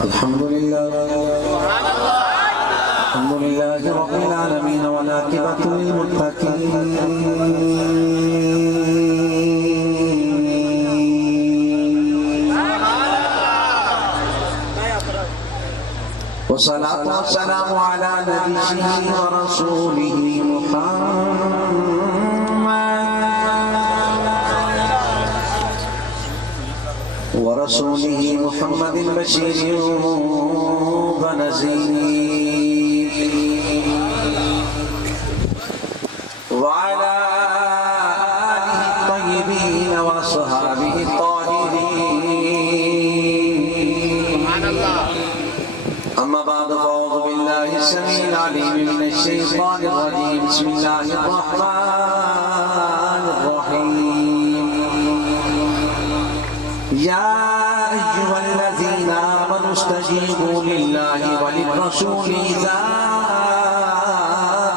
الحمد لله رب العالمين والعاقبة للمتقين والصلاة والسلام على نبيه ورسوله محمد بشير ونذير وعلى آله الطيبين وأصحابه الطاهرين أما بعد فأعوذ بالله السميع العليم من الشيطان الرجيم بسم الله الرحمن الرحيم يا أيها الذين آمنوا استجيبوا لله وللرسول إذا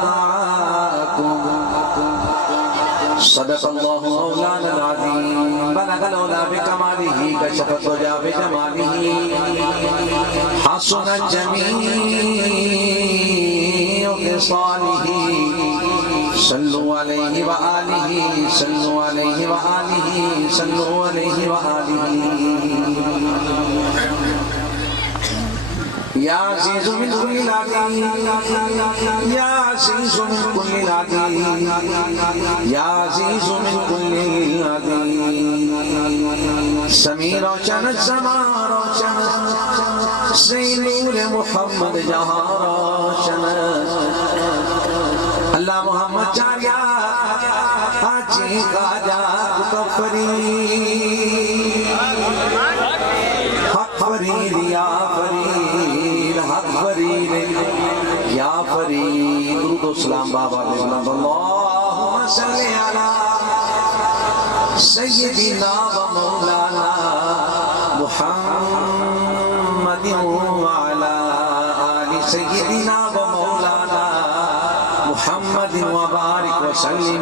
دعاكم صدق الله مولانا العظيم بلغ العلا بكماله كشف الضجى بجماله حسن الجميع خصاله صلوا عليه وآله صلوا عليه وآله صلوا عليه وآله يا عزيز من كل العديد يا عزيز من كل العديد يا عزيز من كل العديد سميع روشن السماء روشن سینور محمد جہاں روشن اللہ محمد چاریا آجی خاجہ فرید حق فرید یا فرید حق فرید یا فرید درود و سلام بابا اللہم صلی علی سیدنا و مولانا محمد وعلا آل سیدنا و مولانا محمد وبارک وسلم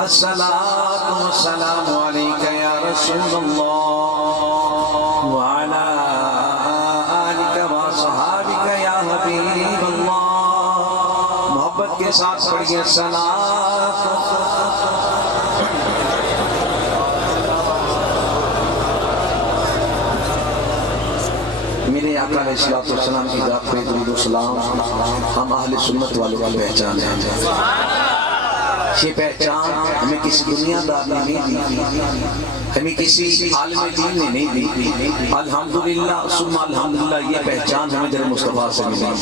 الصلاة والسلام علیکہ یا رسول اللہ وعلا آلک وصحابک یا حبیب اللہ محبت کے ساتھ پڑھئے الصلاة میرے آقا علیہ السلام کی ذات پہ درود و سلام ہم اہل سنت والوں کی پہچان ہیں یہ پہچان ہمیں کسی دنیا دار نے نہیں دی ہمیں کسی عالم دین نے نہیں دی الحمدللہ ثم الحمدللہ یہ پہچان ہمیں در مصطفیٰ سے ملی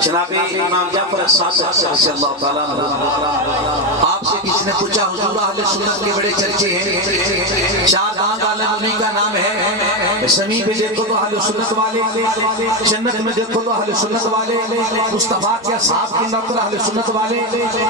جناب امام جعفر الصادق صلی اللہ تعالیٰ آپ سے کسی نے پوچھا حضور اہل سنت کے بڑے چرچے ہیں چار دانگ عالم انہی کا نام ہے زمین پہ دیکھو تو اہل سنت والے جنت میں دیکھو تو اہل سنت والے مصطفیٰ کے اصحاب کے نوکر اہل سنت والے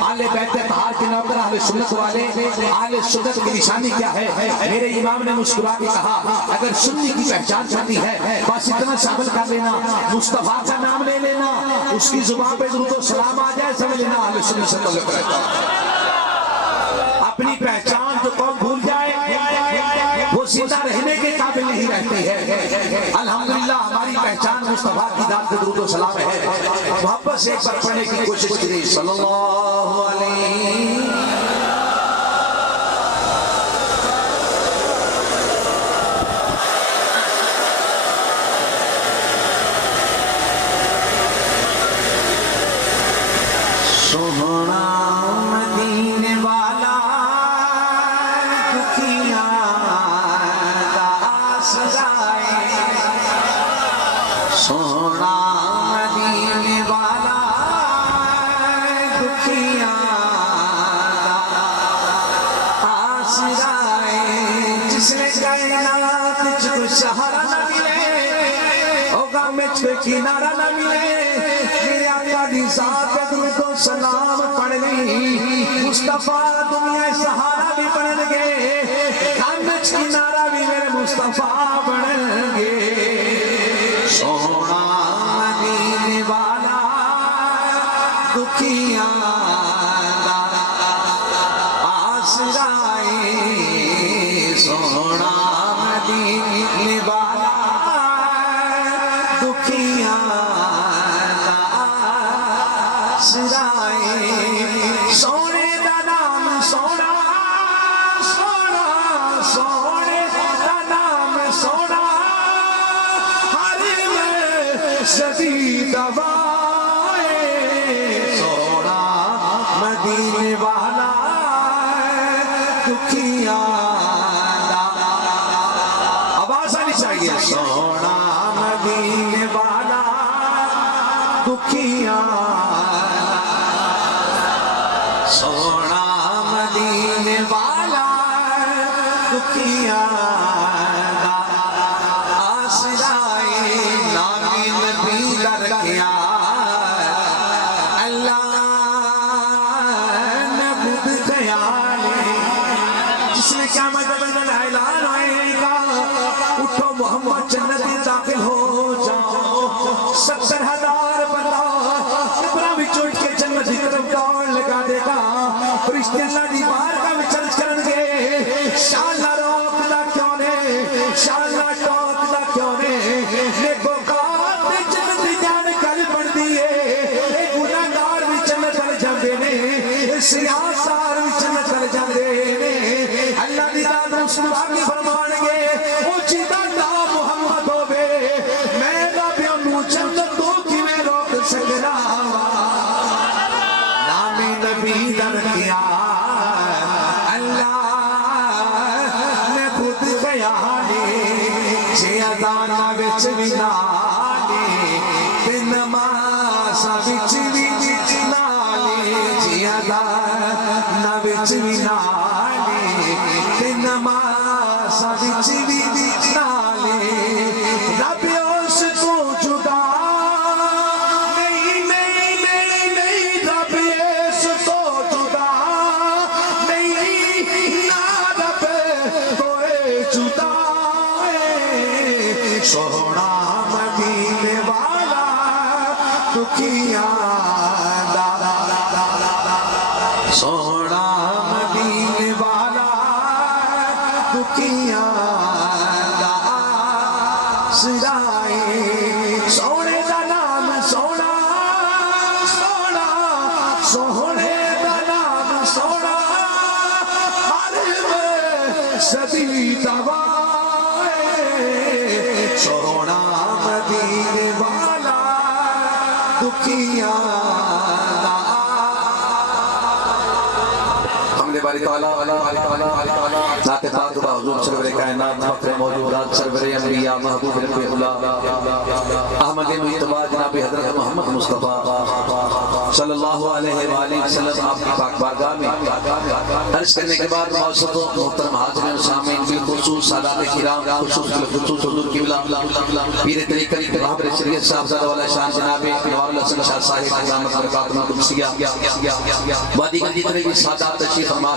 آل بیت اطہار کے نوکر اہل سنت والے اہل سنت کی نشانی کیا ہے میرے امام نے مسکرا کے کہا اگر سنی کی پہچان کرنی ہے بس اتنا شامل کر لینا مصطفیٰ کا نام لے لینا اس کی زبان پہ درود و سلام آ جائے سمجھ لینا اہل سنت سے تعلق رہتا ہے اپنی پہچان جو قوم بھول جائے وہ زندہ رہنے کے قابل نہیں رہتی ہے الحمدللہ ہماری پہچان مصطفیٰ کی ذات پہ درود و سلام ہے محبت سے ایک بار پڑھنے کی کوشش کریں صلی اللہ علیہ کنارہ نہ ملے میرے آقا دی ذات پہ درود و سلام پڑھ لی مصطفیٰ دنیا سہارا بھی پڑھ گے کامچ کنارہ بھی میرے مصطفیٰ پڑھ گے سونا مدینے والا دکھیاں آسرائے سونا مدینے والا دکھیاں سرائے سونے دا نام سونا سونا سونے دا نام سونا ہر میں صدی دوائے سونا مدینے والا دکھیاں آواز آنی چاہیے سونا مدینے والا دکھیاں سونا مدینے والا دکھیاں آسرائے نامی نبی لرکیاں اللہ نبود خیالے جس نے کیا مجھب اعلان ہوئے گا اٹھو محمد جنت داخل ہو جاؤ 70,000 بندہ ابراہیم چوٹ کے جنت کی طرف دوڑ لگا دے گا فرشتے اللہ دی بار کا وچرج کرن گے شاءاللہ روک دا کیوں نے شاءاللہ ٹوک دا کیوں نے نیکو کار دے جنت دی جان کل بڑھ دیئے ایک گناہگار بھی جنت کر جاندے نے سیاہ سار بھی جنت کر جاندے نے اللہ دی داد رسول باقی فرمان گے او چیدہ دا محمد ہوئے میں رب انو جنت دو کی میں روک سکنا نامی نبی در کیا اللہ نے خود خیالے چھے ادانا بچ بھی نالے دن ماسا بچ بھی نالے چھے ادانا بچ بھی نالے دن ماسا بچ بھی نالے رب اس تو جدا نہیں نہیں نہیں نہیں رب اس تو جدا نہیں نہ رب کوئی جدا سونا مدینے والا دکھیاں سونا مدینے والا دکھیاں سرائے سونے دا نام سونا سونا سونے دا نام سونا ہر میں صدی دوائے سونا مدینے والا دکھیاں حمد باری تعالیٰ ذات پاک با حضور سرور کائنات فخر موجودات سرور انبیاء محبوب رب اللہ احمد مجتبی جناب حضرت محمد مصطفیٰ صلی اللہ علیہ وآلہ وسلم آپ کی پاک بارگاہ میں عرض کرنے کے بعد موسط و محترم حاضرین و سامعین بالخصوص سادات کرام خصوص بالخصوص حضور قبلہ پیر طریقت رہبر شریعت صاحبزادہ والا شان جناب انوار الحسن شاہ صاحب قیامت برکات قدسیہ وادی گنج جتنے بھی سادات تشریف فرما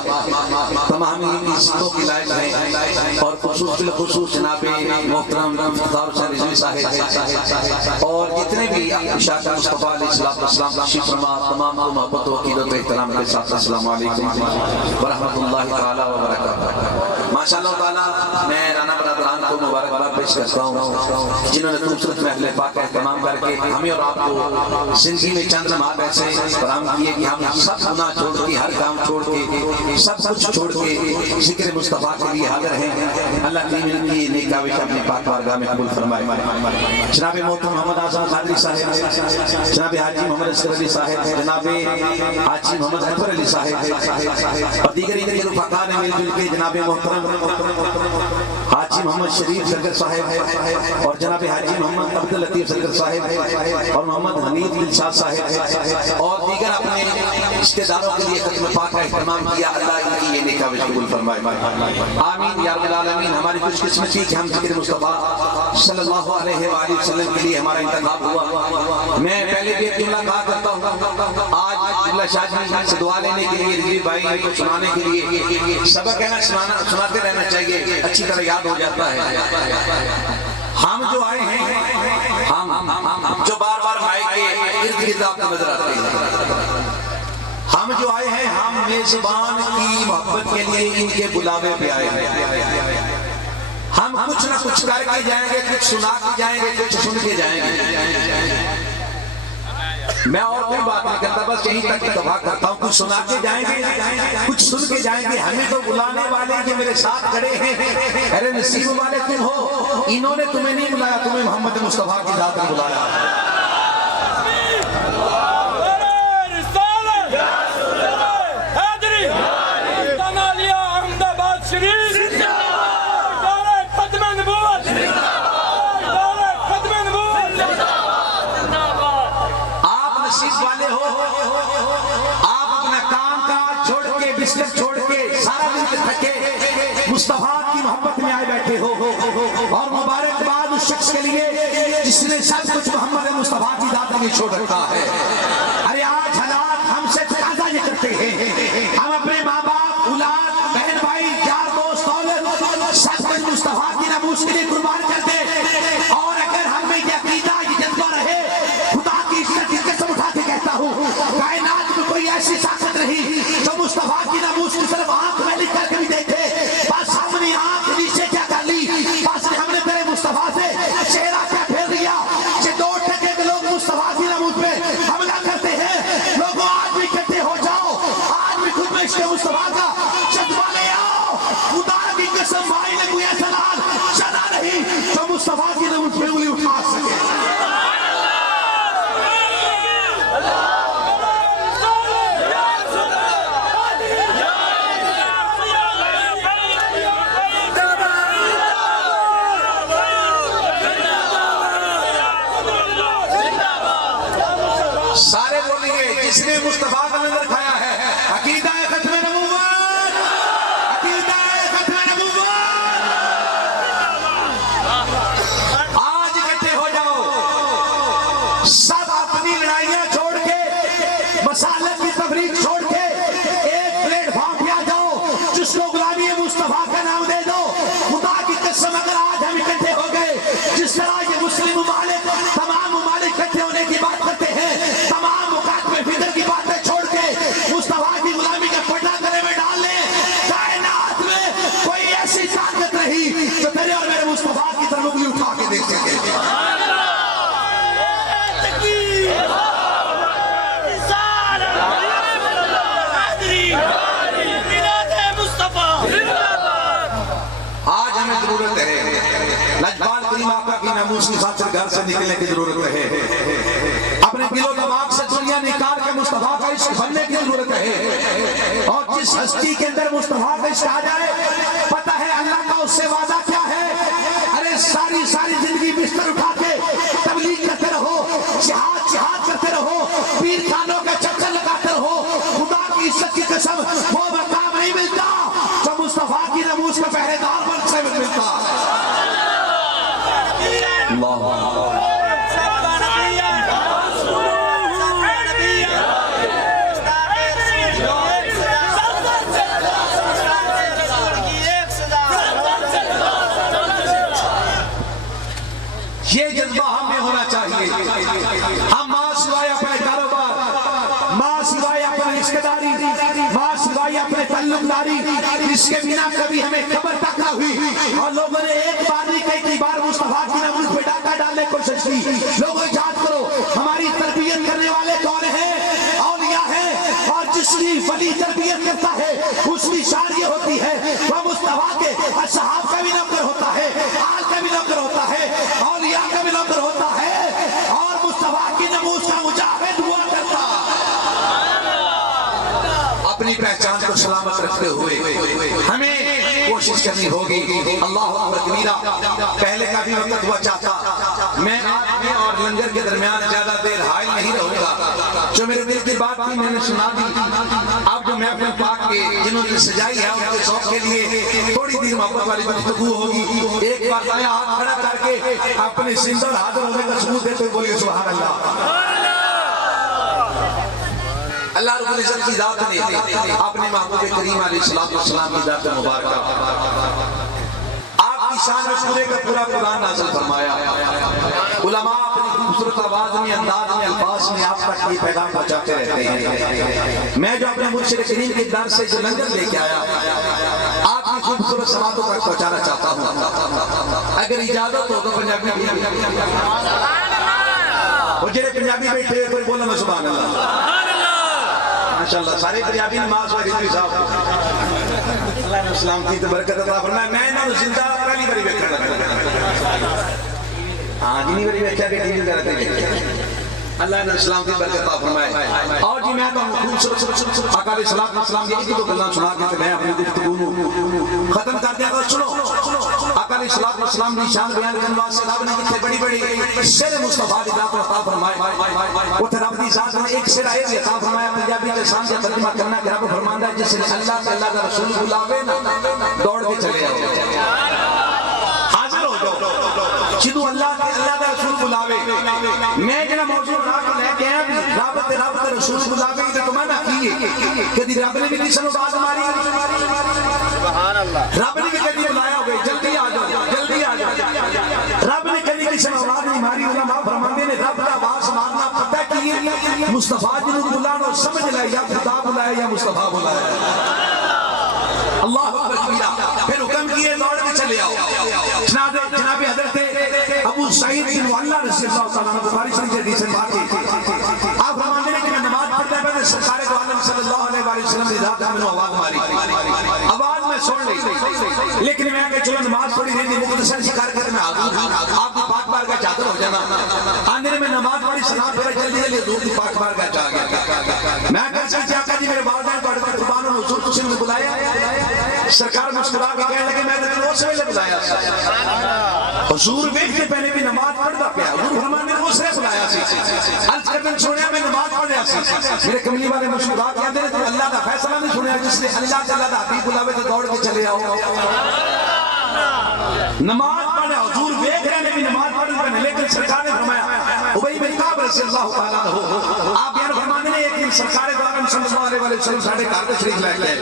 تمام عزتوں کی لائق ہیں اور خصوص بالخصوص جناب محترم مختار حسین رضوی صاحب اور جتنے بھی شاکر مصطفیٰ علیہ السلام تشریف فرما تمام کو محبت و عقیدت و احترام کے ساتھ السلام علیکم ورحمۃ اللہ تعالی وبرکاتہ ماشاءاللہ تعالی میں رانا برادران کو مبارکباد پیش کرتا ہوں جنہوں نے خوبصورت محفل پاک کا اہتمام کر کے ہمیں اور آپ کو زندگی میں چند لمحات ایسے فراہم کیے کہ ہم سب گناہ چھوڑ کے ہر کام چھوڑ کے سب کچھ چھوڑ کے ذکر مصطفیٰ کے لیے حاضر ہیں اللہ کی نیک کاوش اپنے پاک بارگاہ میں قبول فرمائے جناب محترم محمد اعظم قادری صاحب جناب حاجی محمد اصغر علی صاحب جناب حاجی محمد اکبر علی صاحب اور دیگر رفقا نے مل جل کے جناب محترم حاجی محمد شریف سرگر صاحب اور جناب حاجی محمد عبداللطیف سرگر صاحب اور محمد حنیف دلشاد صاحب اور دیگر اپنے رشتہ داروں کے لیے ختم پاک کا اہتمام کیا اللہ ان کی یہ نیک کاوش قبول فرمائے آمین یا رب العالمین ہماری خوش قسمتی کہ ہم ذکر مصطفیٰ صلی اللہ علیہ وآلہ وسلم کے لیے ہمارا انتخاب ہوا میں پہلے بھی ایک جملہ کہا کرتا ہوں آج جملہ شاہ جی سے دعا لینے کے لیے رضوی بھائی کو سنانے کے لیے سبق ہے نا سناتے رہنا چاہیے اچھی طرح یاد ہو جاتا ہے ہم جو آئے ہیں ہم جو بار بار مائک کے ارد گرد آپ کو نظر آتے ہیں ہم جو آئے ہیں ہم میزبان کی محبت کے لیے ان کے بلاوے پہ آئے ہیں ہم کچھ نہ کچھ کر کے جائیں گے، کچھ سنا کے جائیں گے، کچھ سن کے جائیں گے. میں اور کوئی بات نہیں کرتا، بس یہیں تک اتفاق کرتا ہوں. کچھ سنا کے جائیں گے، کچھ سن کے جائیں گے. ہمیں تو بلانے والے جو میرے ساتھ کھڑے ہیں، ارے نصیب والے تم ہو. انہوں نے تمہیں نہیں بلایا، تمہیں محمد مصطفیٰ کی ذات نے بلایا. مصطفیٰ کی محبت میں آئے بیٹھے ہو، اور مبارکباد اس شخص کے لیے جس نے سب کچھ محمد مصطفیٰ کی ذات میں چھوڑ رکھا ہے. ارے آج حالات ہم سے تقاضا یہ کرتے ہیں، ہم اپنے ماں باپ، اولاد، بہن بھائی، یار دوست، اولاد سب کچھ مصطفیٰ کی ناموس کے لیے قربان کر دے. اور اگر ہم میں یہ عقیدہ، یہ جذبہ رہے، خدا کی عزت کی قسم اٹھا کے کہتا ہوں، کائنات میں کوئی ایسی طاقت نہیں جو مصطفیٰ کی ناموس کی طرف آنکھ میں لکھ کر کبھی دیکھے. آنکھ نیچے کیا کر لی، بس ہم نے تیرے مصطفیٰ سے چہرہ کیا پھیر دیا کہ 2 ٹکے کے لوگ مصطفیٰ کی ناموس پہ حملہ کرتے ہیں. لوگوں آج بھی کہتے ہو جاؤ، آج بھی خود میں عشق مصطفیٰ کا جذبہ لے آؤ. خدا کی قسم بھائی نے کوئی ایسا حال چلا نہیں جو مصطفیٰ کی ناموس پہ انگلی اٹھا سکے. سارے بولیں گے جس نے مصطفیٰ کا نظر کھایا ہے. عقیدہ ختم نبوت، عقیدہ ختم نبوت. آج اکٹھے ہو جاؤ، سب اپنی لڑائیاں چھوڑ کے، مسالت کی تفریق چھوڑ کے ایک پلیٹ فارم پہ آ جاؤ، جس کو غلامی مصطفیٰ کا نام دے دو. خدا کی قسم اگر آج ہم اکٹھے ہو گئے، جس طرح یہ مسلم ممالک تمام ممالک اکٹھے ہونے کی بات کرتے ہیں، تمام مقاطب فکر کی باتیں چھوڑ کے مصطفیٰ کی غلامی کا پٹا گلے میں ڈال لیں، کائنات میں کوئی ایسی طاقت نہیں جو تیرے اور میرے مصطفیٰ کی طرف انگلی اٹھا کے دیکھ سکے. آج ہمیں ضرورت ہے لجپال کریم آقا کی ناموس کی خاطر گھر سے نکلنے کی ضرورت ہے. اپنے دل و دماغ سے دنیا نکال کے مصطفیٰ کا عشق بننے کی ضرورت ہے. اور جس ہستی کے اندر مصطفیٰ کا عشق آ جائے، پتہ ہے اللہ کا اس سے وعدہ کیا ہے. ارے ساری زندگی بستر اٹھا کے تبلیغ کرتے رہو، جہاد کرتے رہو، پیر خانوں کے چکر لگاتے رہو، خدا کی عزت کی قسم وہ مقام نہیں ملتا جو مصطفیٰ کی ناموس کا پہرے دار پر سے ملتا. اللہ یہ جذبہ ہمیں ہونا چاہیے. ہم ماں سوائے اپنے کاروبار، ماں سوائے اپنی رشتہ داری، ماں سوائے اپنے تعلق داری، اس کے بنا کبھی ہمیں خبر تک نہ ہوئی. اور لوگوں نے ایک بار نہیں کئی بار مصطفیٰ کی ناموس پہ ڈاکہ ڈالنے کی کوشش کی. لوگوں یاد کرو ہماری تربیت کرنے والے کون ہیں؟ اولیاء ہیں. اور جس کی ولی تربیت کرتا ہے اس کی شان یہ ہوتی ہے وہ مصطفیٰ کے اصحاب کا بھی نوکر ہوتا ہے، آل کا بھی نوکر ہوتا ہے، اولیاء کا بھی نوکر ہوتا ہے، اور مصطفیٰ کی ناموس کا مجاہد ہوا کرتا. اپنی پہچان کو سلامت رکھتے ہوئے ہمیں کوشش کرنی ہوگی. اللہ اکبر کبیرہ. پہلے کا بھی وقت ہوا چاہتا، میں آپ میں اور لنگر کے درمیان زیادہ دیر حائل نہیں رہوں گا. جو میرے دل کی بات تھی میں نے سنا دی. اب جو محفل پاک کے جنہوں نے سجائی ہے ان کے ذوق کے لیے تھوڑی دیر محبت والی گفتگو ہوگی. ایک بار دائیں ہاتھ کھڑا کر کے اپنے زندہ اور حاضر ہونے کا ثبوت دیتے ہوئے بولیے سبحان اللہ. اللہ رب العزت کی ذات نے اپنے محبوب کریم علیہ السلام کی ذات مبارکہ آپ کی شان میں پورے کا پورا قرآن نازل فرمایا. علماء اپنی خوبصورت آواز میں، انداز میں، الفاظ میں آپ تک یہ پیغام پہنچاتے رہتے ہیں. میں جو اپنے مرشد کریم کے در سے جو لنگر لے کے آیا، آپ کی خوبصورت سماعتوں تک پہنچانا چاہتا ہوں. اگر اجازت ہو تو پنجابی وہ جنہیں پنجابی بیٹھے ہوئے کوئی بولا میں سبحان اللہ. ماشاءاللہ سارے پنجابی نماز ہوئے رضوی صاحب اللہ نے اسلام کی برکت عطا فرمائے. میں انہوں زندہ پہلی باری بیٹھا لگا. ہاں جنہی باری بیٹھا کہ ٹی وی کرتے ہیں. اللہ نے اسلام کی برکت عطا فرمائے. اور جی میں تو خوبصورت آقا علیہ السلام کی ایک دو گلاں سنا کے میں اپنی گفتگو کو ختم کر دیا. تو سنو آقا علیہ السلام کی شان بیان کرنے واسطے رب نے کتنے بڑی بڑی شعر مصطفیٰ کی ذات عطا فرمائے. وہ رب کی ذات نے ایک شعر آئے عطا فرمایا پنجابی کے سامنے ترجمہ کرنا کہ رب فرماندا ہے جس نے اللہ کا اللہ کا رسول بلاوے نا دوڑ کے چلے آؤ. حاضر ہو جاؤ جدو اللہ کا رسول بلاوے. میں جنہا موضوع بنا کے لے کے آیا بھی رب تے رسول بلاوے کی تو مانا کیے کدی رب نے بھی کسی نے باز ماری. رب نے بھی کدی بلایا ہوئے جلدی آ جاؤ جلدی آ جاؤ. رب نے کدی کسی نے آواز نہیں ماری. علماء فرماندے نے رب کا آواز مارنا پتہ کیے مصطفیٰ جنہوں بلانا سمجھ لائے یا خدا بلائے یا مصطفیٰ بلائے. اللہ اکبر کبیرہ. پھر حکم کیے دوڑ کے چلے آؤ. جناب حضرت ابو سعید بن معلّہ رضی اللہ تعالیٰ عنہ بخاری شریف حدیث سے بات کی. آپ فرماتے ہیں کہ میں نماز پڑھتا ہے پہلے سرکار دو عالم صلی اللہ علیہ وسلم نے رات میں آواز ماری. آواز میں سن لی لیکن میں کہ چلو نماز پڑھی رہی مختصر سی کر کے میں آ گیا. آپ کی پاک بار کا چادر ہو جانا. آندھے میں نماز پڑھی سلام پھر جلدی جلدی حضور کی پاک بار کا جا گیا. میں کہا سکتے آقا جی میرے والدین پڑھ کر قربان اور حضور کسی نے بلایا. سرکار مسکرا کے کہنے لگے میں نے اس ویلے بلایا. حضور ویکھتے پہلے بھی نماز پڑھتا پیا. حضور فرمانے نے اس نے بلایا سی. عرض کرنے چھوڑیا میں نماز پڑھیا سی. میرے کملی والے مسکرا کے اندر تو اللہ کا فیصلہ نہیں سنیا جس نے اللہ کا حبیب بلاوے تو دوڑ کے چلے آؤ. نماز پڑھے حضور ویکھ رہے نے بھی نماز پڑھ رہے لیکن سرکار نے فرمایا ابی بن کعب رضی اللہ تعالیٰ عنہ آپ بیان فرماتے ہیں ایک دن سرکار دو عالم صلی اللہ علیہ وسلم ساڑھے گھر پہ تشریف لے گئے.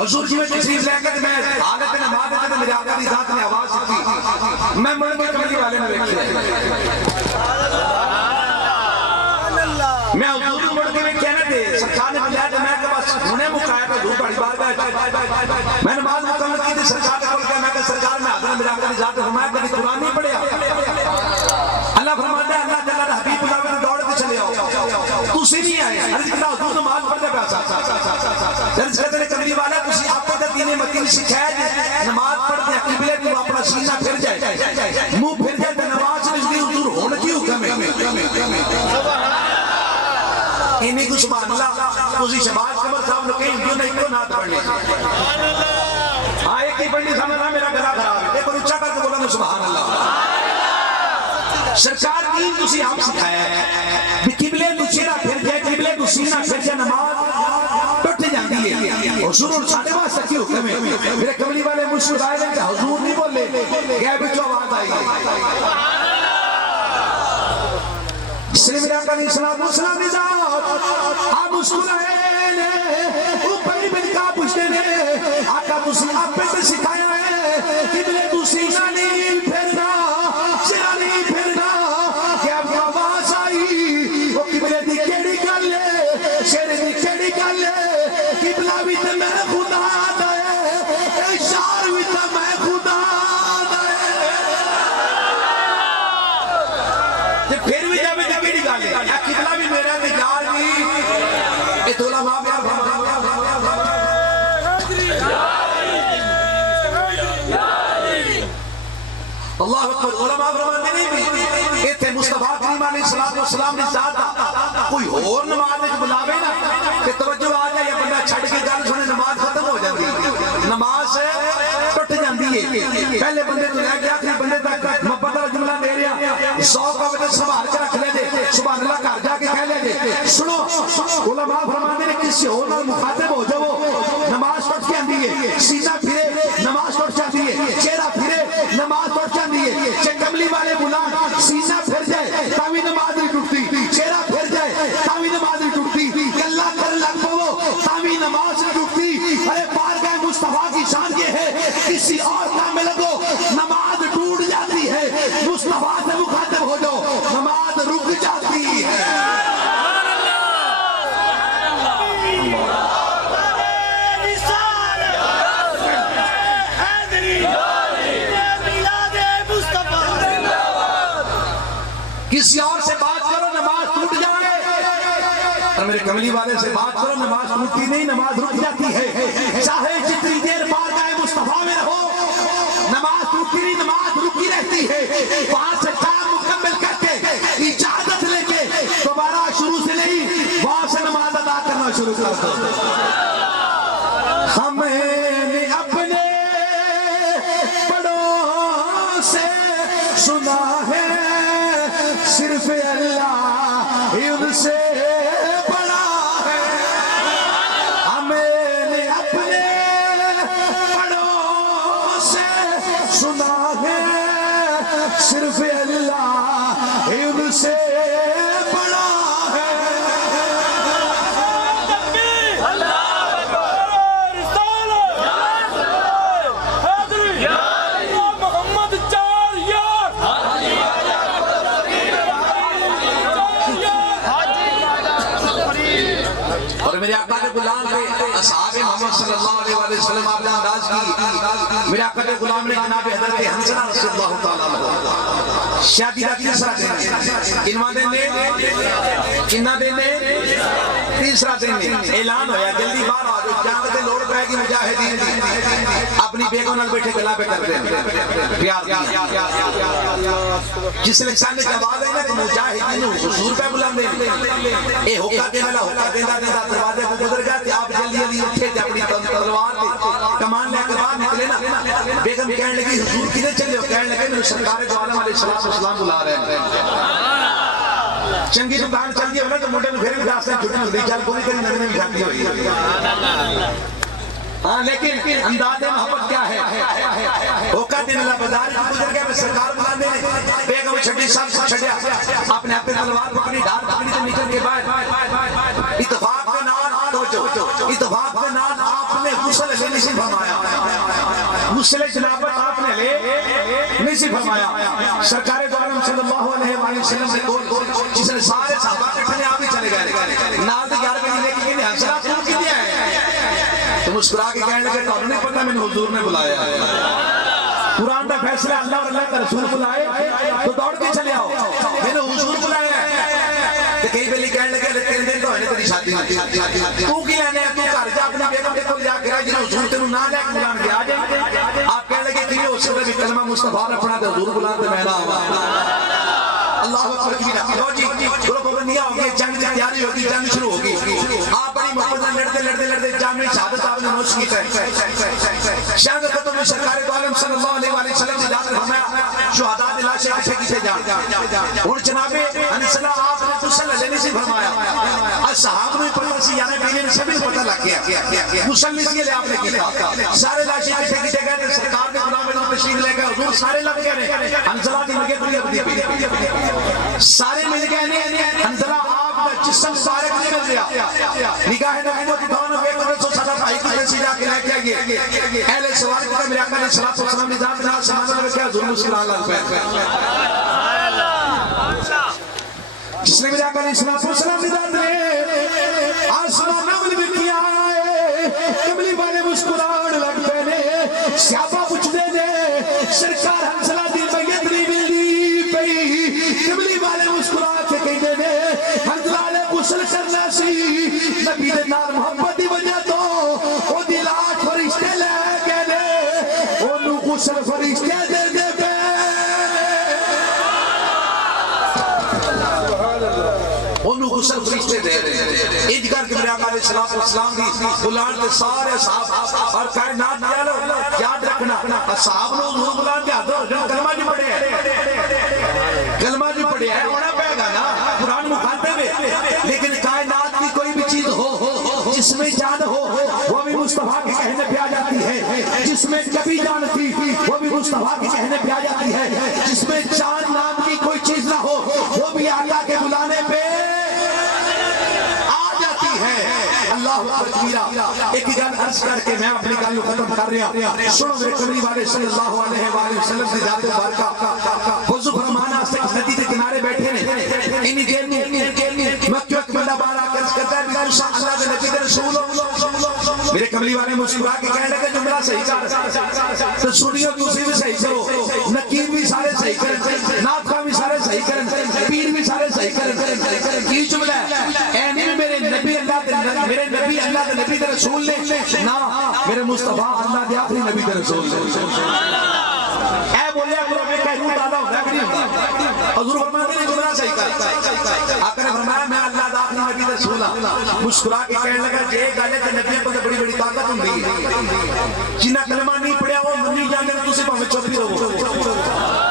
حضور جی میں تشریف لے گئے میں حالت نماز ہے تو میرے آقا کی ذات نے آواز کی. میں مڑ کے کملی والے میں دیکھ میں حضور کو مڑ کے میں کہنے دے سرکار نے بلایا تو میں کہ بس انہیں مکایا کہ حضور بڑی بار گئے. میں نماز مکمل کی تھی. سرکار نے کھول کے میں کہ سرکار میں حضرت میرے آقا کی ذات نے فرمایا کبھی قرآن نہیں پڑھیا. اللہ فرماتا ہے اللہ تعالیٰ کا حبیب بلاوے تو دوڑ کے چلے آؤ. تسی نہیں آئے. عرض کہتا حضور نماز پڑھتے پیسا. عرض کہتے ہیں کملی والا تسی آپ کو دین متین سکھایا نماز پڑھتے ہیں قبلے کو اپنا سینہ پھر جائے منہ پھر جائے تو نماز میں دی حضور ہونے کی حکم ہے. انہیں کو سبحان اللہ تسی شباز کمر صاحب لوگ کہیں جو نہیں کو نات پڑھنے. آئے کی پڑھنی سمجھنا میرا گلا خراب ہے. ایک بار اچھا کر کے بولا سبحان اللہ. سرکار دین تسی آپ سکھایا ہے قبلے تو چہرہ پھر جائے قبلے تو سینہ پھر جائے نماز ٹوٹ جاتی ہے. حضور ساڑھے واسطے کی حکم ہے. میرے کملی والے مسکرائے کہ حضور نہیں بولے گئے بچو آواز آئی. اس نے میرے آقا علیہ السلام نے ذات آپ مسکرائے نے اوپر بن کا پوچھتے نے آقا تسی آپ پہ سکھایا ہے قبلے تو سینہ نہیں پھرنا چہرہ نہیں پھرنا. کیا آواز آئی وہ قبلے دی کیڑی گل ہے شیر دی کیڑی گل ہے. قبلہ بھی تے میں خدا دے اشار بھی تے میں خدا دے. تے پھر بھی جب تے کیڑی گل ہے قبلہ بھی میرا تے یار بھی اے تولا ماں پیار اللہ اکبر. علماء فرماتے نہیں ایتھے مصطفیٰ کریم علیہ السلام نے ذات کوئی اور نماز وچ بلاوے نا کہ توجہ آ جائے بندہ چھڈ کے گل سنے نماز ختم ہو جاندی. نماز ٹوٹ جاندی ہے. پہلے بندے تو لے کے آخری بندے تک محبت والا جملہ دے رہا 100 کا وجہ سنبھال کے رکھ لے جے سبحان اللہ گھر جا کے کہہ لے جے. سنو علماء فرماتے ہیں کسی اور نال مخاطب ہو جاؤ نماز ٹوٹ جاندی ہے. سینہ پھرے نماز ٹوٹ جاندی ہے. چہرہ پھرے نماز ٹوٹ جاندی ہے. کہ کملی والے بلا سینہ پھر جائے تاوی نماز نہیں ٹوٹتی. چہرہ پھر جائے تاوی نماز نہیں ٹوٹتی. گلا کر لگ پو تاوی نماز نہیں ٹوٹتی. ارے بارگاہ مصطفیٰ کی شان یہ ہے کسی اور کام میں لگو نماز ٹوٹ جاتی ہے. مصطفیٰ سے مخاطب ہو جاؤ نماز رک جاتی ہے. کسی اور سے بات کرو نماز ٹوٹ جائے، اور میرے کملی والے سے بات کرو نماز ٹوٹتی نہیں، نماز رک جاتی ہے۔ چاہے جتنی دیر بارگاہ مصطفیٰ میں رہو، نماز ٹوٹتی نہیں، نماز رکی رہتی ہے۔ وہاں سے کام مکمل کر کے اجازت لے کے دوبارہ شروع سے نہیں، وہاں سے نماز ادا کرنا شروع کر دو۔ ہمیں اپنے بڑوں سے سنا ہے، صرف اللہ ان سے بڑا ہے۔ ہمیں اپنے بڑوں سے سنا ہے، صرف اللہ ان سے بڑا ہے۔ میرے آقا نے غلام پہ اصحاب محمد صلی اللہ علیہ وسلم آپ نے انداز کی۔ میرے آقا نے غلام نے جناب حضرت حنظلہ رضی اللہ تعالیٰ عنہ شادی کا تیسرا دن، کنواں دن نے تیسرا دن اعلان ہویا جلدی باہر آ جاؤ، قیامت لوڑ پائے گی مجاہدین دی، اپنی بیگوں نال بیٹھے گلا پہ کر دیں پیار دیا۔ جس لسان نے جواب ہے نا کہ مجاہدین حضور پہ بلند دیں، اے ہوکا دے والا ہوکا دیندہ دروازے کو گزر گیا کہ آپ جلدی جلدی اٹھے تھے، اپنی تلوار تھی کمان لے کر باہر نکلے نا۔ بیگم کہنے لگی حضور کدھر چلے ہو؟ کہنے لگے میرے سرکار دو عالم علیہ السلام بلا رہے ہیں۔ چنگی دکان چل گئی ہونا تو موٹے میں پھر بھی راستے چھوٹی ہوتی چل کوئی تری نظریں بھی جاتی ہوئی۔ ہاں لیکن انداز محبت کیا ہے؟ ہوکا دن اللہ بازار کی گزر گیا میں سرکار بلا دے بیگم چھٹی صاحب سے چھڑیا اپنے اپنے تلوار پکڑی ڈھال پکڑی تو نکل کے بعد اتفاق کے نام اتفاق کے نام آپ نے غسل لینے سے فرمایا، غسل جنابت آپ نے لے سے فرمایا۔ سرکار دو عالم صلی اللہ علیہ وسلم سے کول جس نے سارے صحابہ کٹھنے آپ ہی چلے گئے نال دے 11 بجے لے کے کہنے حنظلہ کیوں کی دیا ہے؟ تو مسکرا کے کہنے لگے تو نہیں پتہ میں نے حضور نے بلایا ہے۔ قرآن کا فیصلہ اللہ اور اللہ کا رسول بلائے تو دوڑ کے چلے آؤ، میں نے حضور بلایا ہے۔ کہ کئی بلی کہنے لگے تین دن تو ہے تیری شادی تو کی لینے تو گھر جا اپنی بیگم کو جا کے جنہوں حضور تینوں نہ لے کے بلان کے آ جائے۔ آپ کہنے لگے کہ اس سے بھی کلمہ مصطفیٰ نے پڑھا تو حضور بلان تو میں نہ آوا۔ اللہ اکبر کبیرہ۔ لو جی گروہ پابندیاں ہوگی، جنگ کی تیاری ہوگی، جنگ شروع ہوگی۔ آپ بڑی محبت لڑتے لڑتے لڑتے جامع شہادت آپ نے نوش کی ہے۔ شہادت ختم میں سرکار دو عالم صلی اللہ علیہ وسلم نے جاتے فرمایا شہداء دی لاشیں کٹھے کیتے جان۔ اور جناب حنظلہ آپ نے غسل لینے سے فرمایا، اصحاب نے پتہ سی یعنی بیوی نے سبھی پتہ لگ گیا، غسل اس لیے آپ نے کیا۔ سارے لاشیں کٹھے کیتے گئے، سرکار نے غلام میں تشریف لے گئے، حضور سارے لگ گئے، حنظلہ دی لگے کوئی اپنی سارے مل گئے، حنظلہ آپ کا جسم سارے نکل گیا۔ نگاہ نبوت اٹھانا بے قدر سو سادہ بھائی کو جیسی جا کے لے کے آئیے۔ اہل سوال کو میرے آقا علیہ السلام نے ذات نال سمانا میں کیا حضور مسلم اللہ پہ جس نے میرے آقا علیہ السلام نے ذات نے آسمان نمل بھی کیا ہے، کملی والے مسکران لگ پہنے سیابہ پچھ دے دے سرکار حنظلہ دی بیت نہیں ملی پئی، کملی والے مسکران کے کہیں دے دے حنظلہ نے غسل کرنا سی، نبی دے نال محبت دی وجہ تو او دی لاکھ فرشتے لے گئے نے، انہوں غسل فرشتے دے دے پہ انہوں غسل فرشتے دے دے۔ ادھگر کے میرے آقا علیہ السلام دی بلان کے سارے صحاب اور کائنات دیا لو یاد رکھنا صحاب لوگ حضور بلان کے حضور کلمہ جو پڑھے ہیں، کلمہ جو پڑھے ہیں ہونا پہے گا نا، قرآن مخاطب ہے، لیکن کائنات کی کوئی بھی چیز ہو جس میں جان ہو وہ بھی مصطفیٰ کے کہنے پہ آ جاتی ہے، جس میں کبھی جان تھی وہ بھی مصطفیٰ کے کہنے پہ آ جاتی ہے، جس میں جان نام کی کوئی چیز نہ ہو وہ بھی آقا کے بلانے پہ آ جاتی ہے۔ اللہ اکبر کبیرہ۔ ایک گل عرض کر کے میں اپنی گل ختم کر رہا، سنو میرے کملی والے صلی اللہ علیہ وآلہ وسلم کی ذات مبارکہ وضو فرمانا سے ندی کے کنارے بیٹھے نے، انہی دیر میں مکہ ایک بندہ بار آ کر کہتا ہے اللہ کے نبی کے رسول میرے کملی والے مسکرا کے کہنے لگے جملہ صحیح کر تو سنیو تسی بھی صحیح کرو، نقیب بھی سارے صحیح کریں، ناطقہ بھی سارے صحیح کرن پیر بھی سارے صحیح کرن کی جملہ ہے اے نہیں میرے نبی اللہ دے نبی دے رسول نے نا میرے مصطفیٰ اللہ دے آخری نبی دے رسول نے اے بولیا کرو میں کہہ روح دادا ہوتا ہے کہ نہیں ہوتا حضور فرماتے ہیں جملہ صحیح کر آقا نے فرمایا میں اللہ دے آخری نبی دے رسول ہوں مسکرا کے کہنے لگا جے گالے تے نبیوں کو بڑی بڑی طاقت ہوں گئی جنہ کلمہ نہیں پڑھیا وہ منی جانے تو سے پاہمیں چوپی رہو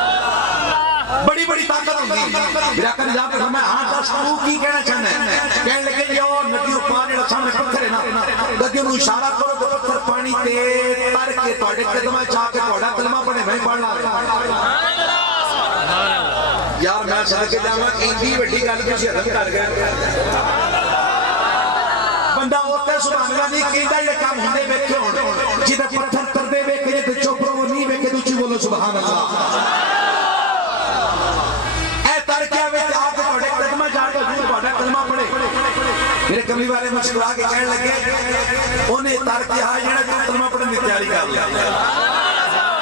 بڑی بڑی طاقت ہوں گی میرا کن جا کر ہمیں ہاں دس تو کی کہنا چاہنا ہے کہنے لگے یہ اور ندیوں پانی سامنے پتھر ہے نا ندیوں نے اشارہ کرو تو پتھر پانی تے تر کے توڑے قدمہ چاہ کے توڑا کلمہ پڑھے میں پڑھنا یار میں صدقے جاؤں ایندی وڈی گل کسی حدم کر گیا بندہ ہوتا ہے سبحان اللہ نہیں کہندہ یہ کام ہوندے بیٹھے ہوں جدہ پتھر تردے بیٹھے تو چوپرو وہ نہیں بیٹھے تو چی بولو سبحان اللہ میرے کملی والے مسکرا کے کہنے لگے انہیں تار کیا ہے جنہیں جو کلمہ پڑھنے کی تیاری کر لیا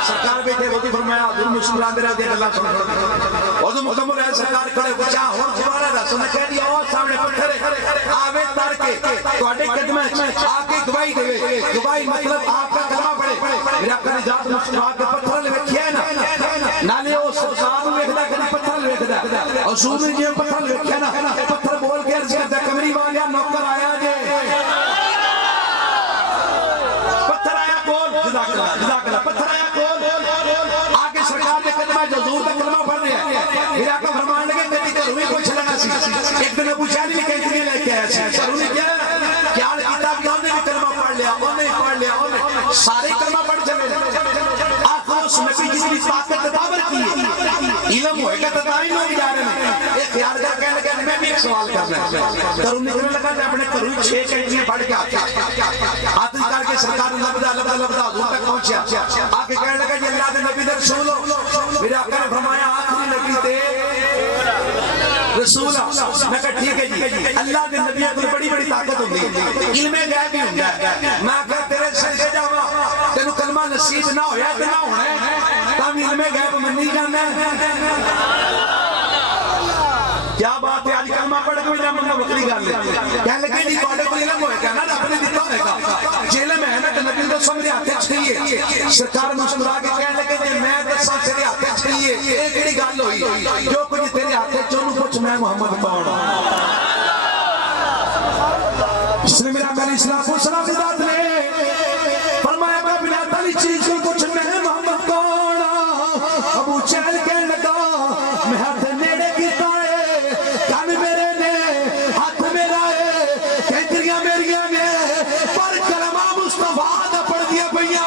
سرکار بیٹھے وہ بھی فرمایا حضور مسکرا دے رہا دے اللہ سن حضور مکمل ہے سرکار کھڑے بچا ہوں دوبارہ دا سنہ کہہ دیا اور سامنے پتھر آوے تار کے تو اڈے قدمہ آپ کی گواہی دے گواہی مطلب آپ کا کلمہ پڑھے میرا کہنے جات مسکرا کے پتھر لے کیا ہے نا نالے وہ سرکار میں کہتا کہ پتھر لے کہتا اور حضور نے جو پتھر لے کیا نا پتھر بول کے عرض کرتا کمری والیا نوکر آیا جے پتھر آیا کون جزاک اللہ پتھر آیا کون آگے سرکار نے قدمہ جو حضور کا کلمہ پڑھ رہے ہیں پھر آقا فرمان لگے تیری کروی کو چلنا سی ایک دن ابو جہل بھی کہیں تمہیں لے کے آیا سی انہوں نے کیا کتاب یہاں نے بھی کلمہ پڑھ لیا سارے کلمہ پڑھ چلے آخر اس نبی جس کی طاقت دعوت کی علم ہوئے گا تدائن ہو جا رہے ہیں ایک خیال کر کہنے لگا میں بھی ایک سوال کرنا ہے کروں نکلنے لگا میں اپنے کروی 6 کینٹیاں پڑھ کے آتے کر کے سرکار لبدا حضور تک پہنچیا آگے کہنے لگا یہ اللہ دے نبی دے رسول ہو میرے آقا نے فرمایا آخری نبی دے رسول میں کہا ٹھیک ہے جی اللہ دے نبی کو بڑی بڑی طاقت ہوندی علم غیب بھی ہوندا ہے میں کہا تیرے صدقے جاواں تینوں کلمہ نصیب نہ ہویا تے نہ ہونا ہے تم علم غیب منی جانا ہے کیا بات ہے آج کلمہ پڑھ کے جا منہ بکری گل ہے کہنے لگے جی تواڈے کول علم ہوئے گا نا رب نے دتا ہوئے گا جے علم ہے نا تے نبی دے سامنے ہاتھ چڑھیے سرکار مسکرا کے کہنے لگے جی میں دساں تیرے ہاتھ چڑھیے اے کیڑی گل ہوئی جو کچھ تیرے ہاتھ چونوں پوچھ میں محمد کون اس نے میرا علیہ السلام کو سلام دی ذات نے فرمایا کہ بلا پہلی چیز کو پوچھ میں محمد کون ابو جہل کہنے لگا میں ہاتھ نیڑے کیتا ہے کان میرے نے ہاتھ میرا ہے کینکریاں میریاں نے پر کلمہ مصطفیٰ دا پڑھ دیا بھیا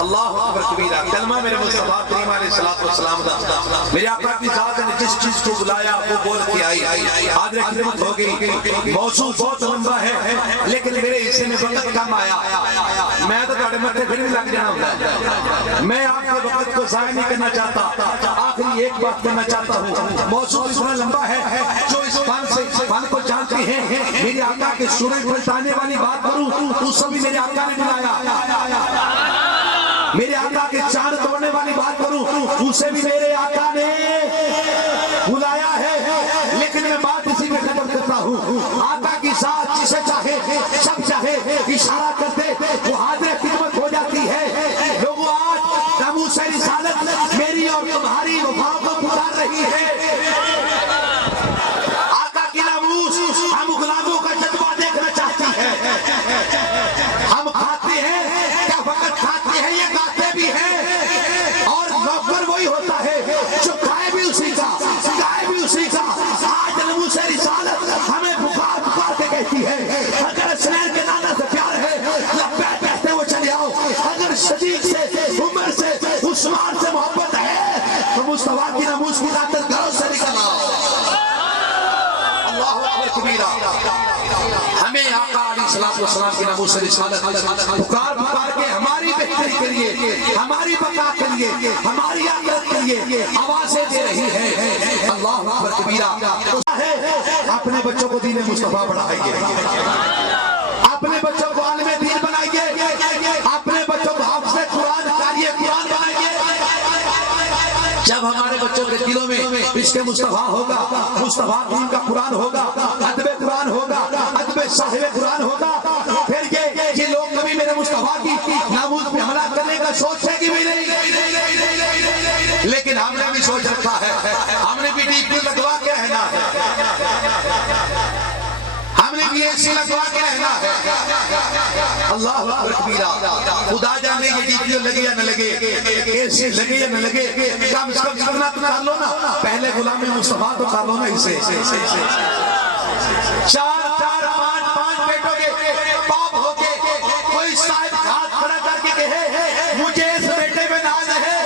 اللہ اکبر کبیرہ کلمہ میرے مصطفیٰ کریم علیہ السلام دا میرے آقا کی ذات نے جس چیز کو بلایا وہ بول کے آئی حاضر خدمت ہو گئی موضوع بہت لمبا ہے لیکن میرے حصے میں وقت کم آیا میں تو تھوڑے متھے پھر بھی لگ جانا ہوتا ہے میں آپ کے وقت کو ضائع نہیں کرنا چاہتا آخری ایک بات کرنا چاہتا ہوں موضوع اتنا لمبا ہے جو اس فن کو جانتے ہیں میرے آقا کے سورج پلٹانے والی بات کروں اس بھی میرے آقا نے بلایا میرے آقا کے چاند توڑنے والی بات کروں اسے بھی میرے آقا نے بلایا ہے لیکن میں بات اسی میں ختم کرتا ہوں آقا کی ذات جسے چاہے سب چاہے اشارہ کرتے وہ حاضر خدمت ہو جاتی ہے لوگوں آج ناموس رسالت میری اور تمہاری وفا کو پکار رہی ہے آقا کی ناموس ہم غلاموں کا جذبہ دیکھنا چاہتی ہے ہم کھاتے ہیں کیا فقط کھاتے ہیں یہ گاتے بھی ہیں اور نوکر وہی ہوتا ہے جو کھائے بھی اسی کا گائے بھی اسی کا آج ناموس رسالت ہمیں پکار کے کہتی ہے اگر اسنین کے نانا سے پیار ہے لبیک کہتے وہ چلے آؤ اگر شدید سے عمر سے عثمان سے محبت ہے تو مصطفیٰ کی ناموس کی طاقت گھروں سے نکل آؤ اللہ اکبر کبیرہ ہمیں آقا علیہ السلام کی ناموس رسالت پکار کے ہماری بہتری کے لیے ہماری بقا کے لیے ہماری آخرت کے لیے آوازیں دے رہی ہے اللہ اکبر کبیرہ اپنے بچوں کو دین مصطفیٰ پڑھائیے اپنے بچوں کو عالم دین بنائیے اپنے بچوں کو حافظ قرآن قاری قرآن بنائیے جب ہمارے بچوں کے دلوں میں عشق مصطفیٰ ہوگا، مصطفیٰ دین کا قرآن ہوگا، ادب قرآن ہوگا، ادب صاحب قرآن ہوگا، پھر یہ لوگ کبھی میرے مصطفیٰ کی ناموس پہ حملہ کرنے کا سوچیں گے بھی نہیں۔ لیکن ہم نے بھی سوچ رکھا ہے، ہم نے بھی ڈی پی لگوا کے رہنا ہے، ہم نے بھی ایسی لگوا کے رہنا ہے۔ اللہ اکبر کبیرہ، خدا جانے یہ ڈی پی لگے یا نہ لگے، ایسی لگے یا نہ لگے، کم سے کم کرنا تو کر لو نا، پہلے غلام مصطفیٰ تو کر لو نا اسے۔ چار پانچ بیٹوں کے باپ ہو کے کوئی صاحب ہاتھ کھڑا کر کے کہے مجھے اس بیٹے میں ناز ہے،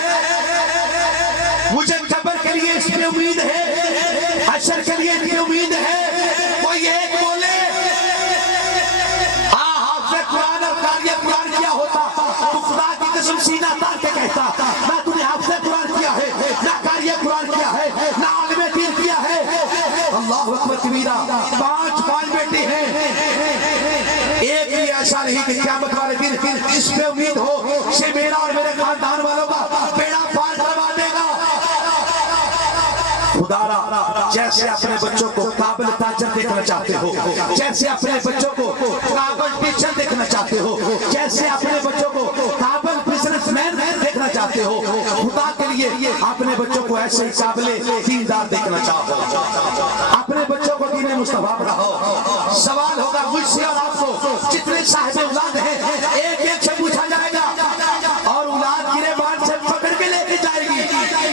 مجھے قبر کے لیے اس میں امید ہے، حشر کے لیے اس میں امید ہے، کوئی ایک بولے ہاں حافظ قرآن اور قاری قرآن کیا ہوتا تو خدا کی قسم سینہ تار کے کہتا نہ تو نے حافظ قرآن کیا ہے، نہ قاری قرآن کیا ہے، نہ عالم دین کیا ہے۔ اللہ اکبر کبیرہ، پانچ بیٹے ہیں، ایک بھی ایسا نہیں کہ قیامت والے دن اس پہ امید ہو کہ میرا اور میرے خاندان والوں کا بیڑا پار کروا دے گا۔ خدارا جیسے اپنے بچوں کو قابل تاجر دیکھنا چاہتے ہو، جیسے اپنے بچوں کو قابل ٹیچر دیکھنا چاہتے ہو، جیسے اپنے بچوں کو قابل بزنس مین دیکھنا چاہتے ہو، خدا کے لیے اپنے بچوں کو ایسے قابل دیندار دیکھنا چاہو، اپنے بچوں کو دین مصطفیٰ پڑھاؤ۔ سوال ہوگا مجھ سے اور آپ کو، جتنے صاحب اولاد ہیں ایک ایک سے پوچھا جائے گا اور اولاد گرے بان سے پکڑ کے لے کے جائے گی،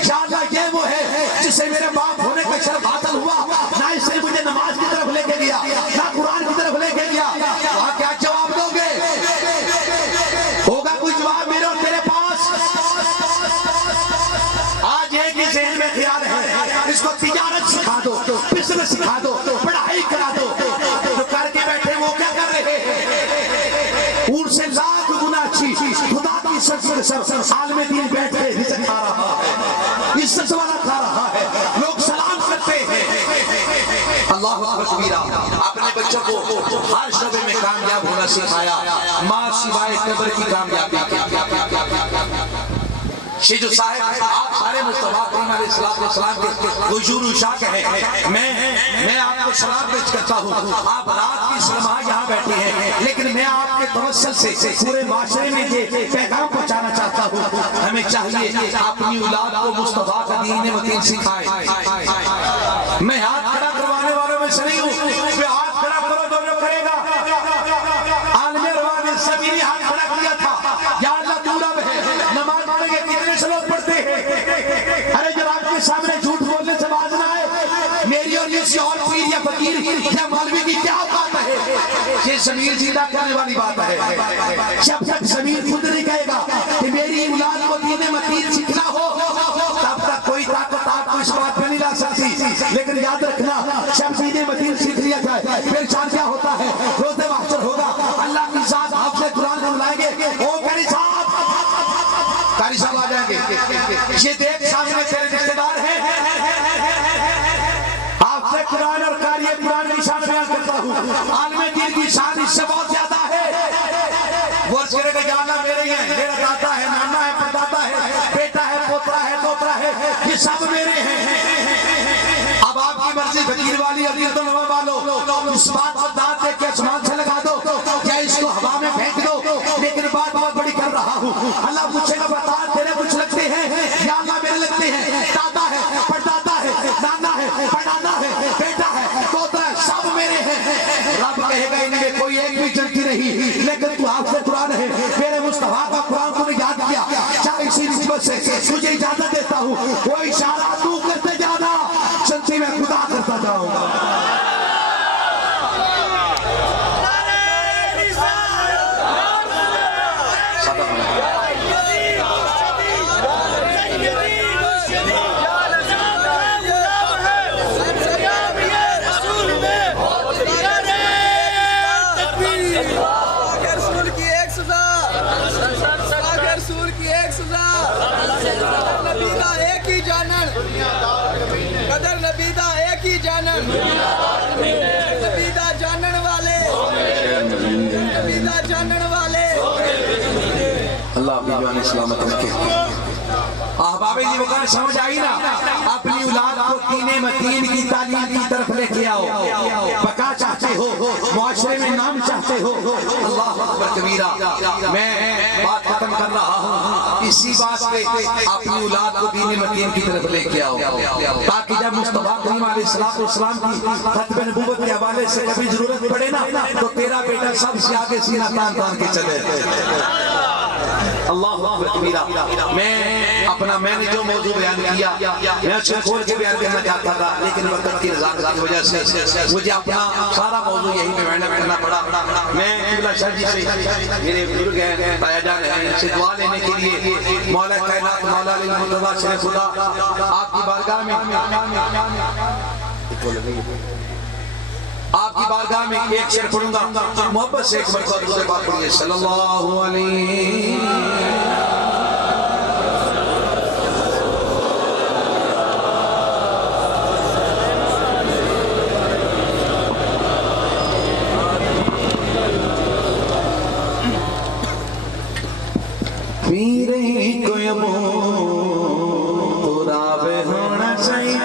یا اللہ یہ وہ ہے جسے میرے باپ ہونے کا شرف حاصل ہوا، نہ اس نے مجھے نماز کی طرف لے کے گیا، نہ قرآن کی طرف لے کے گیا، وہاں کیا جواب دو گے؟ ہوگا کوئی جواب میرے اور تیرے پاس؟ آج ایک ہی ذہن میں خیال ہے، اس کو تجارت سکھا دو، بزنس سکھا دو، پڑھائی کرا دو، جو کر کے بیٹھے وہ کیا کر رہے ہیں؟ ان سے لاکھ گنا اچھی خدا کی سر عالم دین بیٹھ کے رزق کھا رہا ہے، عزت والا کھا رہا ہے، لوگ سلام کرتے ہیں۔ اللہ اکبر کبیرہ، اپنے بچوں کو ہر شعبے میں کامیاب ہونا سکھایا، ماں سوائے قبر کی کامیابی کی۔ یہ جو صاحب آپ سارے مصطفیٰ کریم علیہ السلام کے حضور اشاق ہیں، میں آپ کو سلام پیش کرتا ہوں، آپ رات کی سلمہ یہاں بیٹھے ہیں، لیکن میں آپ کے توسل سے پورے معاشرے میں یہ پیغام پہنچانا چاہتا ہوں، ہمیں چاہیے اپنی اولاد کو مصطفیٰ کا دین متین سکھائے۔ میں ہاتھ کھڑا کروانے والوں میں سے نہیں ہوں کہ ہاتھ کھڑا کرو جو کرے گا، عالم روان نے سبھی نے ہاتھ کھڑا کیا تھا، یا اللہ دورہ میں نماز پڑھیں گے کتنے سے لوگ پڑھتے ہیں؟ ارے جب آپ کے سامنے جھوٹ بولنے سے باز نہ آئے، میری اور یہ اور پیر یا فقیر یا مولوی کی کیا بات ہے؟ یہ ضمیر زندہ کرنے والی بات ہے۔ جب تک ضمیر خود نہیں کہے گا کہ میری اولاد کو دین متین سیکھنا ہو، تب تک کوئی طاقت آپ کو اس بات پہ نہیں لا سکتی۔ لیکن یاد رکھنا، جب دین متین سیکھ لیا جائے پھر چار کیا ہوتا ہے؟ روز محشر ہوگا، اللہ کی ذات حافظ قرآن کو بلائیں گے، او قاری صاحب آ جائیں گے، یہ دیکھ سامنے تیرے رشتے دار ہیں۔ حافظ قرآن اور قاری قرآن کی شان بیان کرتا ہوں، عالم دین کی شان اس سے بہت زیادہ ہے۔ وہ عرض کرے گا یا اللہ میرے ہی ہیں، میرا دادا ہے، نانا ہے، پردادا ہے، بیٹا ہے، پوترا ہے، دوترا ہے، یہ سب میرے ہیں۔ اب آپ کی مرضی فقیر والی عزیز و نوا والو، اس بات کو دانت دے کے آسمان سے لگا دو یا اس کو ہوا میں پھینک دو، لیکن بات بہت بڑی کر رہا ہوں۔ اللہ پوچھے گا بتا تیرے کچھ لگتے ہیں؟ یا اللہ میرے لگتے ہیں، دادا ہے، پردادا ہے، نانا ہے، پڑنانا ہے، بیٹا ہے، پوترا ہے، سب میرے ہیں۔ رب کہے گا ان میں کوئی ایک بھی جلتی نہیں، لیکن تو حافظ قرآن ہے، میرے مصطفیٰ کا قرآن کو نے یاد کیا، چاہے اسی نسبت سے تجھے اجازت دیتا ہوں، وہ اشارہ تو کرتے جانا، چلتی میں خدا کرتا جاؤں گا۔ اللہ اپنی جوان سلامت رکھے۔ احباب بابے جی وہ کہا سمجھ آئی نا، اپنی اولاد کو دین متین کی تعلیم کی طرف لے کے آؤ، بقا چاہتے ہو، معاشرے میں نام چاہتے ہو، اللہ اکبر کبیرہ۔ میں بات ختم کر رہا ہوں، اسی بات پہ اپنی اولاد کو دین متین کی طرف لے کے آؤ، تاکہ جب مصطفیٰ کریم علیہ السلام کی ختم نبوت کے حوالے سے کبھی ضرورت پڑے نا تو تیرا بیٹا سب سے آگے سینہ تان تان کے چلے۔ اللہ اکبر کبیرہ۔ میں نے جو موضوع بیان کیا میں اس کو کھول کے بیان کرنا چاہتا تھا، لیکن وقت کی رضاکت کی وجہ سے مجھے اپنا سارا موضوع یہی پہ بیان کرنا پڑا۔ میں قبلہ شاہ جی سے، میرے بزرگ ہیں، تایا جان ہیں، ان سے دعا لینے کے لیے مولا کائنات مولا علی المرتضیٰ شرف خدا آپ کی بارگاہ میں ایک شعر پڑھوں گا، محبت سے ایک مرتبہ درود پاک پڑھیے صلی اللہ علیہ۔ پیرے کو ابو ترابے ہونا چاہیے،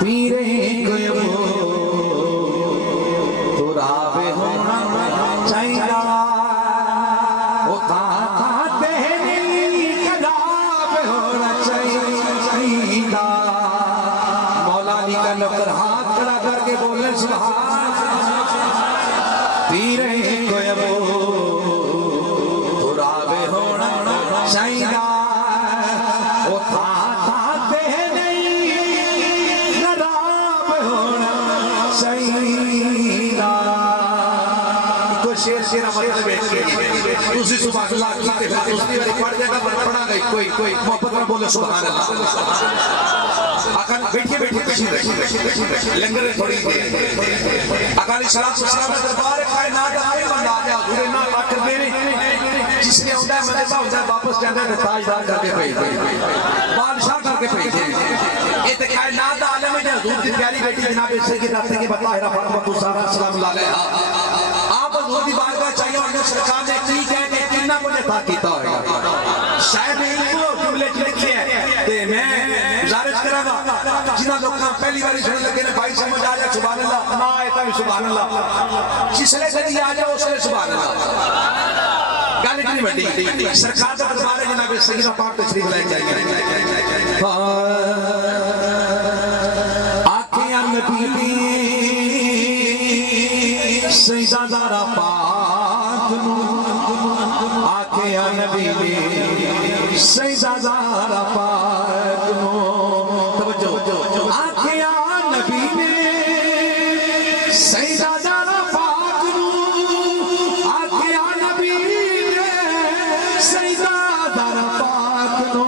پیرے کو ابو ترابے ہونا چاہیے، وہ کھاتے نہیں کباب ہونا چاہیے۔ مولا علی کا نوکر ہاتھ کھڑا کر کے بولے سبحان، پیرے کو ابو دوسری سبحان اللہ کہتے ہیں، دوسری والی پڑھ جائے گا پڑھا گئی کوئی محبت میں بولے سبحان اللہ۔ اکالی بیٹھیے لنگر تھوڑی دیر، اکالی صلاة والسلام دربار کائنات آئے بندہ آجا حضور نہ رکھ دینے، جس نے ہوتا ہے مدرسہ ہوتا ہے واپس جاندہ ہے تاجدار کر کے پہی بادشاہ کر کے پہی ایت کائنات عالم ہے حضور کی پیاری بیٹی جناب سید رابطے کے بطاہرہ فاطمہ الزہرا سلام اللہ علیہ، آپ حضور کی بارگاہ چاہیے اور سرکار نے کی کہہ کے کنہ کو نتا کیتا ہے، شاید میں ان کو جملے لکھے ہیں تو میں گزارش کرا گا جنہ لوگوں پہلی باری سننے لگے نے بھائی سمجھ آ جائے سبحان اللہ، نہ آئے بھی سبحان اللہ، جس لئے کدی آ جائے اس لئے سبحان اللہ۔ گالی کنی بڑی سرکار کا دربار ہے جناب سیدہ پاک تشریف لائے جائیں، آنکھیں نبی سیدہ زہرا پاک نو، آنکھیں نبی سیدہ زہرا پاک نو، توجہ آنکھیں نبی سیدہ زہرا پاک نو، آنکھیں نبی سیدہ زہرا پاک نو،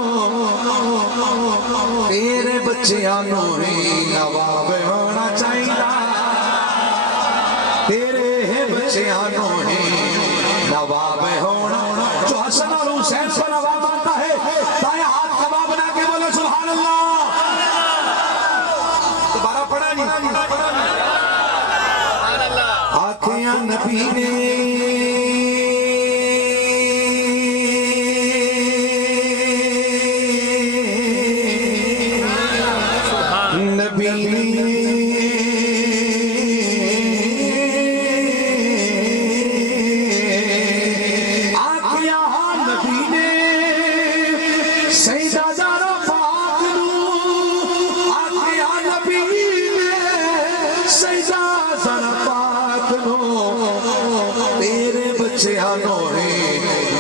تیرے بچیاں نو ہی نواب ہونا چاہیے، تیرے بچیاں نو ہی نواب ہونا، جو حسن اور حسین پر نواب آتا ہے دائیں ہاتھ کباب بنا کے بولے سبحان اللہ۔ دوبارہ پڑھا نہیں، آنکھیں نبی نے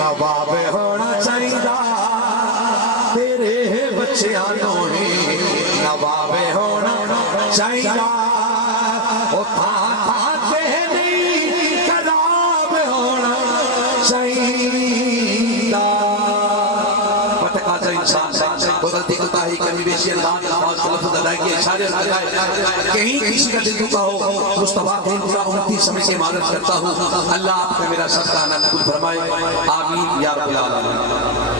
نواب ہونا چاہیے، تیرے بچیاں نو ہی نواب ہونا چاہیے، وہ کھاتے نہیں کباب ہونا چاہیے۔ پتہ انسان غلطی کوتاہی کمی بیشی انداز الفاظ لفظ ادائیگی اشارے کہیں کسی کا دل دکھا ہو مصطفیٰ کی امتی سمجھ سے معرض کرتا ہوں، اللہ آپ کا میرا صدقہ نہ قبول فرمائے، آمین یا رب العالمین۔